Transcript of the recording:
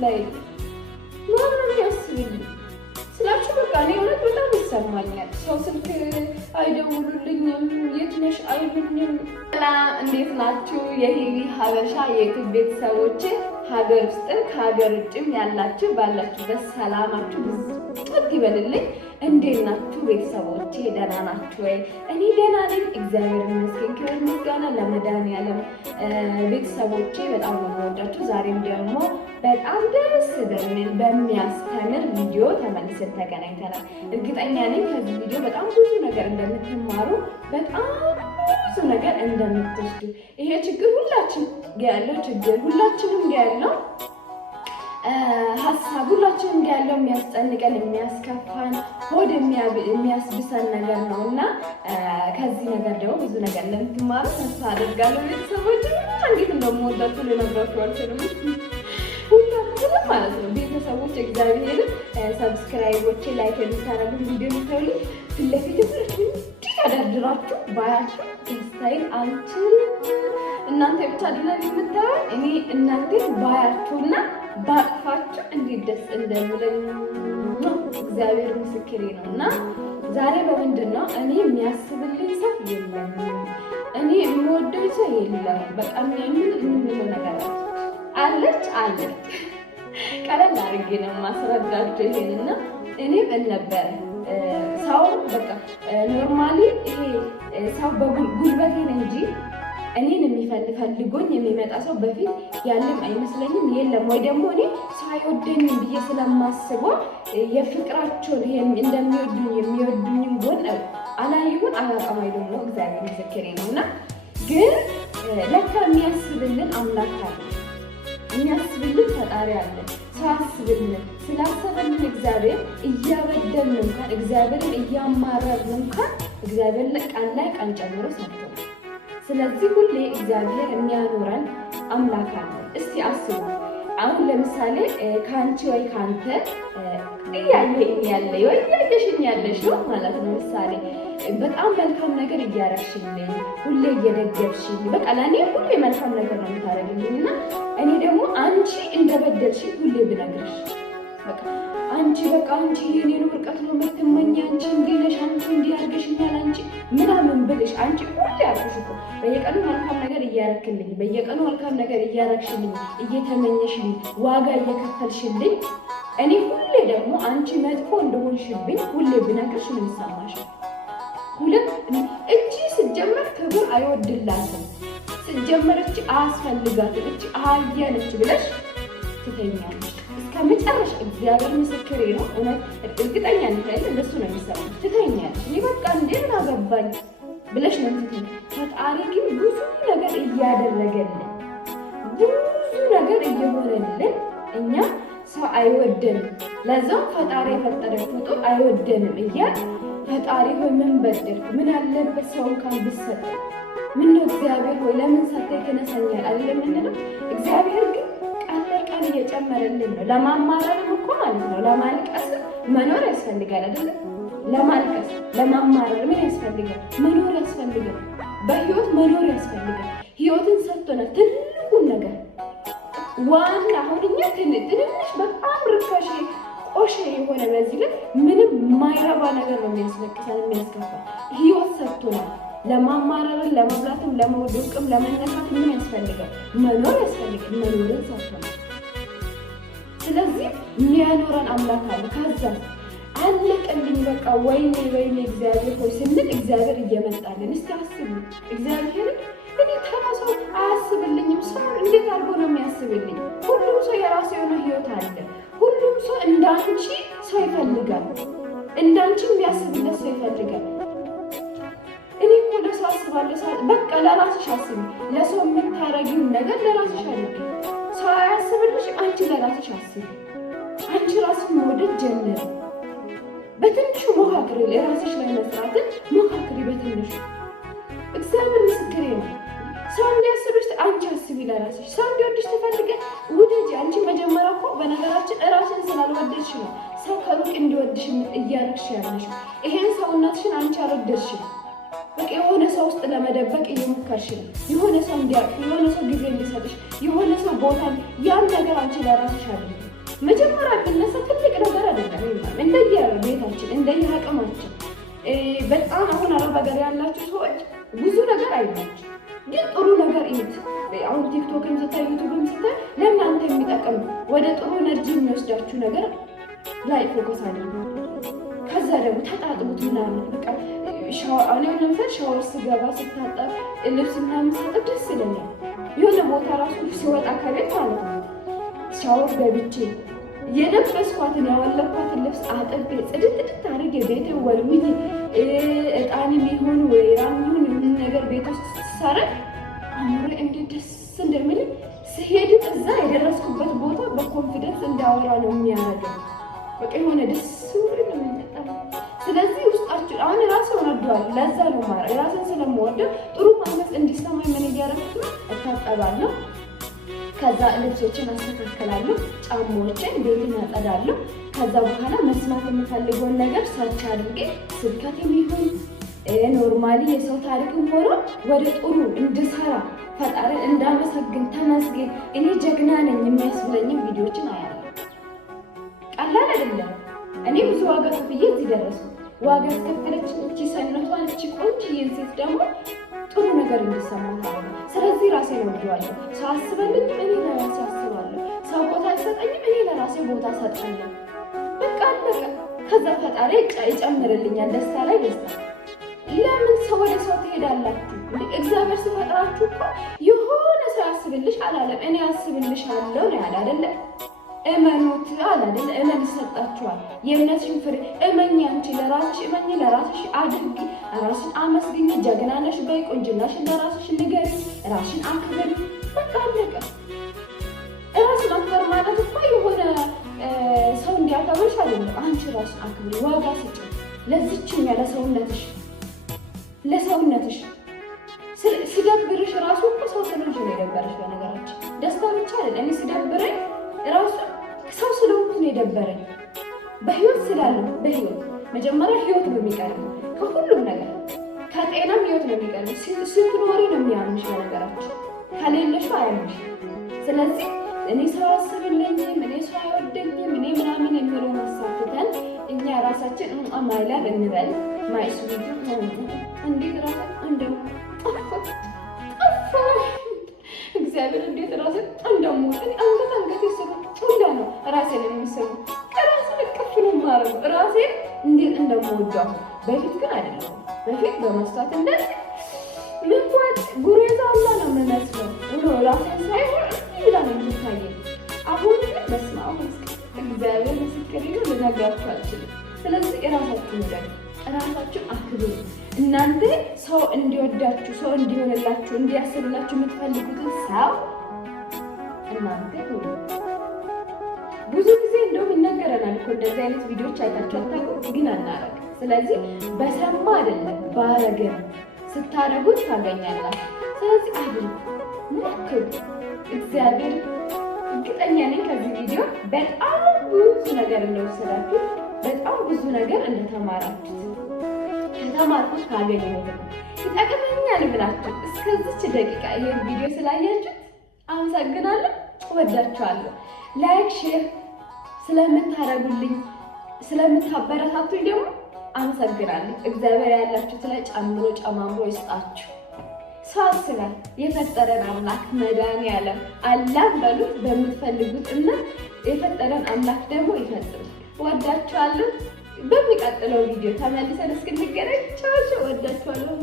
ላይ ማንም ያስብልኝ ስላችሁ በቃ እኔ እውነት በጣም ይሰማኛል። ሰው ስልክ አይደውሉልኝም፣ የት ነሽ አይሉኝም። ሰላም እንዴት ናችሁ? የሂዊ ሀበሻ የዩቲዩብ ቤተሰቦች ሀገር ውስጥም ከሀገር ውጭም ያላችሁ ባላችሁበት ሰላማችሁ ጥት ይበልልኝ። እንዴት ናችሁ ቤተሰቦቼ? ደህና ናችሁ ወይ? እኔ ደህና ነኝ፣ እግዚአብሔር ይመስገን። ክብር ምስጋና ለመድኃኒዓለም። ቤተሰቦቼ በጣም ነው የምወዳችሁ። ዛሬም ደግሞ በጣም ደስ በሚል በሚያስተምር ቪዲዮ ተመልሰን ተገናኝተናል። እርግጠኛ ነኝ ከዚህ ቪዲዮ በጣም ብዙ ነገር እንደምትማሩ፣ በጣም ብዙ ነገር እንደምትወስዱ። ይሄ ችግር ሁላችን ጋር ያለው ችግር ሁላችንም ጋር ያለው ሀሳብ ሁላችንም ጋር ያለው የሚያስጨንቀን የሚያስከፋን ሆድ የሚያስብሰን ነገር ነው እና ከዚህ ነገር ደግሞ ብዙ ነገር እንደምትማሩ ተስፋ አደርጋለሁ። ቤተሰቦች እንዴት እንደምወዳችሁ ልነግራችሁ አልችልም። ሁላችንም ማለት ነው ቤተሰቦች እግዚአብሔር ሰብስክራይቦቼ ላይክ የምታረጉ ቪዲዮ ምታዩልኝ ፊት ለፊት ተደርድራችሁ ባያችሁ ደስታዬን አልችልም። እናንተ ብቻ አይደለም የምታዩ እኔ እናንተን ባያችሁና ባቅፋችሁ እንዴት ደስ እንደሚለኝ እግዚአብሔር ምስክሬ ነው። እና ዛሬ በምንድን ነው እኔ የሚያስብልኝ ሰው የለም፣ እኔ የምወደው ሰው የለም። በቃ የምንለው ነገር አለች ቀለል አድርጌ ነው የማስረዳቸው ይሄንና እኔ ምን ነበረ ሰው በቃ ኖርማሊ ይሄ ሰው በጉልበቴ ነው እንጂ እኔን የሚፈልጎኝ የሚመጣ ሰው በፊት ያለም አይመስለኝም የለም። ወይ ደግሞ እኔ ሰው አይወደኝም ብዬ ስለማስበው የፍቅራቸውን ይሄ እንደሚወዱኝ የሚወዱኝም ጎን አላየሁን አላውቅም አይደለም ነው እግዚአብሔር ምስክሬ ነውና ግን ለካ የሚያስብልን አምላክ አለ፣ የሚያስብልን ፈጣሪ አለ። ሳስብልን ስላሰበልን እግዚአብሔር እያበደልን እንኳን እግዚአብሔርን እያማረርን እንኳን እግዚአብሔር ቀን ላይ ቀን ጨምሮ ሰጥቷል። ስለዚህ ሁሌ እግዚአብሔር የሚያኖረን አምላክ አለ። እስቲ አስቡ። አሁን ለምሳሌ ካንቺ ወይ ካንተ እያየኝ ያለ ወይ እያየሽኝ ያለሽ ነው ማለት ነው። ምሳሌ በጣም መልካም ነገር እያረግሽልኝ ሁሌ እየደገፍሽኝ በቃ ለእኔ ሁሌ መልካም ነገር ነው የምታደርግልኝ እና እኔ ደግሞ አንቺ እንደበደልሽኝ ሁሌ ብነግርሽ በቃ አንቺ የኔን ውርቀት ነው የምትመኝ፣ አንቺ እንዲህ ነሽ፣ አንቺ እንዲህ አድርገሽኛል፣ አንቺ ምናምን ብልሽ አንቺ ሁሌ አልኩሽ እኮ በየቀኑ መልካም ነገር እያረክልኝ፣ በየቀኑ መልካም ነገር እያረግሽልኝ፣ እየተመኘሽልኝ፣ ዋጋ እየከፈልሽልኝ እኔ ሁሌ ደግሞ አንቺ መጥፎ እንደሆንሽብኝ ሁሌ ብነግርሽ ምን ይሰማሻል? ሁለት እቺ ስትጀመር ክብር አይወድላትም፣ ስትጀመር እቺ አያስፈልጋትም፣ እቺ አያነች ብለሽ ትተኛለሽ እስከ መጨረሻ። እግዚአብሔር ምስክሬ ነው። እውነት እርግጠኛ ነኝ እንደሱ ነው የሚሰራው። ትተኛለሽ እኔ በቃ እንዴ ምን አገባኝ ብለሽ ነው ትተኛ። ፈጣሪ ግን ብዙ ነገር እያደረገልን ብዙ ነገር እየሆነልን እኛ ሰው አይወደንም፣ ለዛው ፈጣሪ የፈጠረ ፍጡር አይወደንም እያል ፈጣሪ ሆይ ምን በደልኩ? ምን አለበት ሰው እንኳን ቢሰጥ? ምን ነው እግዚአብሔር ሆይ ለምን ሰጠኝ ትነሳኛል አይደለም እንለው። እግዚአብሔር ግን ቀን ላይ ቀን እየጨመረልን ነው። ለማማረርም እኮ ማለት ነው ለማልቀስ መኖር ያስፈልጋል አይደል? ለማልቀስ ለማማረር ምን ያስፈልጋል? መኖር ያስፈልጋል። በህይወት መኖር ያስፈልጋል። ህይወትን ሰጥቶናል ትልቁን ነገር ዋና አሁን እኛ ትንሽ በጣም ርካሽ ቆሼ የሆነ በዚህ ላይ ምንም የማይረባ ነገር ነው የሚያስለቅሰን የሚያስከፋ ህይወት ሰጥቶናል። ለማማረርን ለመብላትም ለመውደቅም ለመነሳት ምን ያስፈልጋል? መኖር ያስፈልጋል። መኖርን ሰጥቶናል። ስለዚህ የሚያኖረን አምላክ አለ። ከዛ አለቀልኝ በቃ ወይኔ እግዚአብሔር ሆይ ስንል እግዚአብሔር እየመጣልን እስቲ አስቡ። እግዚአብሔር እኔ ተራ ሰው አያስብልኝም። ሰው እንዴት አድርጎ ነው የሚያስብልኝ? ሁሉም ሰው የራሱ የሆነ ህይወት አለ። ሁሉም ሰው እንዳንቺ ሰው ይፈልጋል። እንዳንቺ የሚያስብለት ሰው ይፈልጋል። እኔ እኮ ለሰው አስባለሁ። በቃ ለራስሽ አስቢ። ለሰው የምታረጊውን ነገር ለራስሽ አድርጊ። ሰው አያስብልሽ፣ አንቺ ለራስሽ አስቢ። አንቺ ራስሽ መውደድ ጀምሪ። በትንሹ ሞካክሪ። ለራስሽ ላይ መስራትን ሞካክሪ በትንሹ። እግዚአብሔር ምስክሬ ነው። ሰው እንዲያስብሽ አንቺ አስቢ ለራስሽ። ሰው እንዲወድሽ ትፈልገሽ ውደጂ። አንቺ መጀመሪያ እኮ በነገራችን እራስሽን ስላልወደድሽ ነው ሰው ከሩቅ እንዲወድሽ እያደረግሽ ያለሽ። ይሄን ሰውነትሽን አንቺ አልወደድሽም። በቃ የሆነ ሰው ውስጥ ለመደበቅ እየሞከርሽ ነው። የሆነ ሰው እንዲያውቅ፣ የሆነ ሰው ጊዜ እንዲሰጥሽ፣ የሆነ ሰው ቦታ ያን ነገር አንቺ ለራስሽ አድርጊ። መጀመሪያ ቢነሳ ትልቅ ነገር አይደለም። እንደየ ቤታችን እንደየ አቅማችን በጣም አሁን አረብ ሀገር ያላችሁ ሰዎች ብዙ ነገር አይባችሁ፣ ግን ጥሩ ነገር እዩት። አሁን ቲክቶክም ስታይ ዩቲዩብም ስታይ ለእናንተ የሚጠቅም ወደ ጥሩ ኤነርጂ የሚወስዳችሁ ነገር ላይ ፎከስ አድርጉ። ከዛ ደግሞ ተጣጥቡት ምናምን በቃ ሻወር ስገባ ስታጠብ ልብስ ምናምን ሳጠብ ደስ ይለኛል። የሆነ ቦታ ራሱ ሲወጣ ከቤት ማለት ነው ሻወር ገብቼ የለበስኳትን ያወለኳትን ልብስ አጥቤ ጽድት አድርጌ ቤቴ ወልውዬ እጣንም ይሁን ወይራም ይሁን ምን ነገር ቤት ውስጥ ስሰራው አምሮ እንዴት ደስ እንደሚል ስሄድ እዛ የደረስኩበት ቦታ በኮንፊደንስ እንዳወራ ነው የሚያደርገው። በቃ የሆነ ደስ ብሎ ነው የሚመጣው። ስለዚህ ውስጣችሁ አሁን ራሴ ወደዋል። ለዛ ነው ማለት ራሴን ስለምወድ ጥሩ ማመስ እንዲሰማኝ ምን እያደረኩ ነው? እታጠባለሁ። ከዛ ልብሶችን አስተካክላለሁ፣ ጫማዎችን ቤትን አጸዳለሁ። ከዛ በኋላ መስማት የምፈልገውን ነገር ሰርች አድርጌ ስብከትም ይሁን ኖርማሊ የሰው ታሪክም ሆኖ ወደ ጥሩ እንድሰራ ፈጣሪን እንዳመሰግን ተመስገን እኔ ጀግና ነኝ የሚያስብለኝም ቪዲዮዎችን አያለሁ። ቀላል አይደለም። እኔ ብዙ ዋጋ ከፍዬ እዚህ ደረስኩ። ዋጋ ያስከፈለች እቺ ሰነቷን እቺ ቆንጆዬን ሴት ደግሞ ጥሩ ነገር እንዲሰማት አለ። ስለዚህ ራሴን ወደዋለሁ። ሳስበልኝ እኔ ለራሴ አስባለሁ። ሰው ቦታ አይሰጠኝም፣ እኔ ለራሴ ቦታ ሰጣለሁ። በቃ አለቀ። ከዛ ፈጣሪ ይጨምርልኛል ደስታ ላይ ደስታ። ለምን ሰው ወደ ሰው ትሄዳላችሁ? እግዚአብሔር ሲፈጥራችሁ እኮ የሆነ ሰው ያስብልሽ አላለም። እኔ ያስብልሻለሁ ነው ያለ አይደለ? እመኑት አለ አይደለ? እመን ይሰጣችኋል። የእምነትሽን ፍሬ እመኝ። አንቺ ለራስሽ እመኝ፣ ለራስሽ አድርጊ፣ ራስሽን አመስግኝ፣ ጀግና ነሽ በይ፣ ቁንጅናሽን ለራስሽ ንገሪ፣ ራስሽን አክብሪ። በቃ አለቀ። ራስን አክበር ማለት እኮ የሆነ ሰው እንዲያከብርሽ አይደለም። አንቺ ራስሽን አክብሪ፣ ዋጋ ስጪ ለዚችኛ ለሰውነትሽ ሲደብርሽ ራሱ እኮ ሰው ስለሆንሽ ነው የደበረሽ። በነገራችን ደስታ ብቻ አይደለም። እኔ ሲደብረኝ ራሱ ሰው ስለሆንኩ ነው የደበረኝ። በህይወት ስላለሁ በህይወት መጀመሪያ ህይወት ነው የሚቀርበው ከሁሉም ነገር። ከጤናም ህይወት ነው የሚቀርበው። ስትኖሪ ነው የሚያምሽ። በነገራችን ከሌለሽው አያምሽ። ስለዚህ እኔ ሰው አስብልኝም፣ እኔ ሰው አይወደኝም፣ እኔ ምናምን የሚለው ማሳፍተን እኛ ራሳችን ማይላብ እንበል ማይስሉ እንዴት ራሳችን እንደው እግዚአብሔር እንዴት ራስን እንደሞትን አንገት ይስሩ ሁላ ነው ራሴን የሚሰሩ ራሴን እቅፍ ነው ማረግ ራሴን እንዴት እንደምወዳው። በፊት ግን አይደለም። በፊት በመስዋዕት እንደዚህ ምንኳን ጉሬዛ አላ ነው የምመስለው ራሴን ሳይሆን ይላ ነው የሚታየኝ። አሁን ግን መስማው እግዚአብሔር ምስክሬ ነው፣ ልነግራችሁ አልችልም። ስለዚህ የራሳችሁን ወደ ራሳችሁ አክብሩ። እናንተ ሰው እንዲወዳችሁ ሰው እንዲሆንላችሁ እንዲያስብላችሁ የምትፈልጉትን ሰው እናንተ ሁሉ ብዙ ጊዜ እንደውም ይነገረናል እኮ እንደዚህ አይነት ቪዲዮዎች አይታችሁ አታውቁም፣ ግን አናረግ። ስለዚህ በሰማ አይደለም ባረገ ስታረጉት ታገኛላችሁ። ስለዚህ አድርጉ፣ ሞክሩ። እግዚአብሔር እርግጠኛ ነኝ ከዚህ ቪዲዮ በጣም ብዙ ነገር እንደወሰዳችሁ በጣም ብዙ ነገር እንደተማራችሁ ከተማርኩት ካገኘሁት ይጠቅመኛል ብላችሁ እስከዚች ደቂቃ ይሄን ቪዲዮ ስላያችሁት አመሰግናለሁ። ወዳችኋለሁ። ላይክ ሼር ስለምታረጉልኝ ስለምታበረታቱኝ ደግሞ አመሰግናለሁ። እግዚአብሔር ያላችሁት ላይ ጨምሮ ጨማምሮ ይስጣችሁ። ሰው አስባል የፈጠረን አምላክ መድኃኒዓለም አላህ በሉት በምትፈልጉት እምነት የፈጠረን አምላክ ደግሞ ይፈጽም። ወዳችኋለሁ። በሚቀጥለው ቪዲዮ ተመልሰን እስክንገናኝ ቻው። ወዳችኋለሁ።